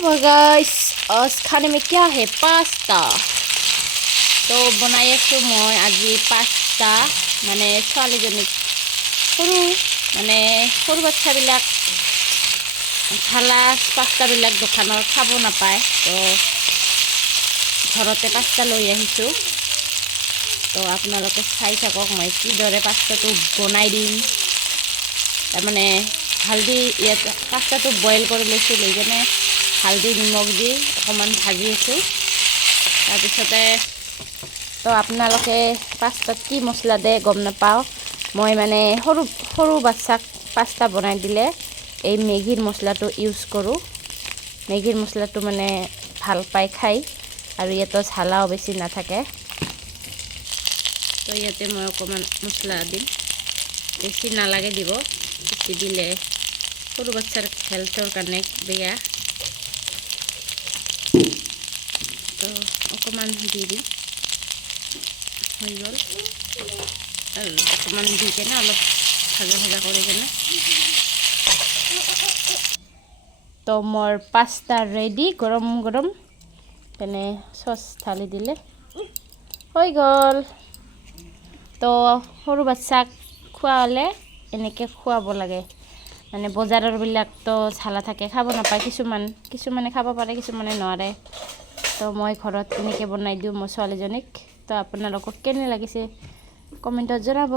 Hello guys, आज खाने में क्या है? पास्ता। तो बनाई आছো মই আজি पास्ता মানে ছোৱালীজনীক সৰু মানে সৰু বাচ্চাবিলাক ঠালা পাস্তাবিলাক দোকানত খাব নাপায়, তো ঘৰতে পাস্তা লৈ আহিছোঁ। তো আপোনালোকে চাই থাকক মই কিদৰে পাস্তাটো বনাই দিম। তাৰমানে হালধি ইয়াত পাস্তাটো বইল কৰি লৈছোঁ, লৈ কেনে হালধি নিমখ দি অকণমান ভাজি আছোঁ। তাৰপিছতে তো আপোনালোকে পাস্তাত কি মছলা দিয়ে গম নাপাওঁ। মই মানে সৰু সৰু বাচ্চাক পাস্তা বনাই দিলে এই মেগীৰ মছলাটো ইউজ কৰোঁ। মেগীৰ মছলাটো মানে ভাল পাই খাই, আৰু ইয়াতো ঝালাও বেছি নাথাকে। তো ইয়াতে মই অকণমান মছলা দিম, বেছি নালাগে দিব, বেছি দিলে সৰু বাচ্চাৰ হেল্থৰ কাৰণে বেয়া। তো অকণমান দি দিম, হৈ গ'ল। আৰু অকণমান দি কেনে অলপ ভাজা ভাজা কৰি কেনে তো মোৰ পাস্তা ৰেডি। গৰম গৰম তেনে চচ ঢালি দিলে হৈ গ'ল। তো সৰু বাচ্চাক খোৱালে এনেকৈ খুৱাব লাগে। মানে বজাৰৰবিলাকতো ঝালা থাকে, খাব নাপায়। কিছুমানে খাব পাৰে, কিছুমানে নোৱাৰে। তো মই ঘৰত এনেকৈ বনাই দিওঁ মোৰ ছোৱালীজনীক। তো আপোনালোকক কেনে লাগিছে কমেণ্টত জনাব।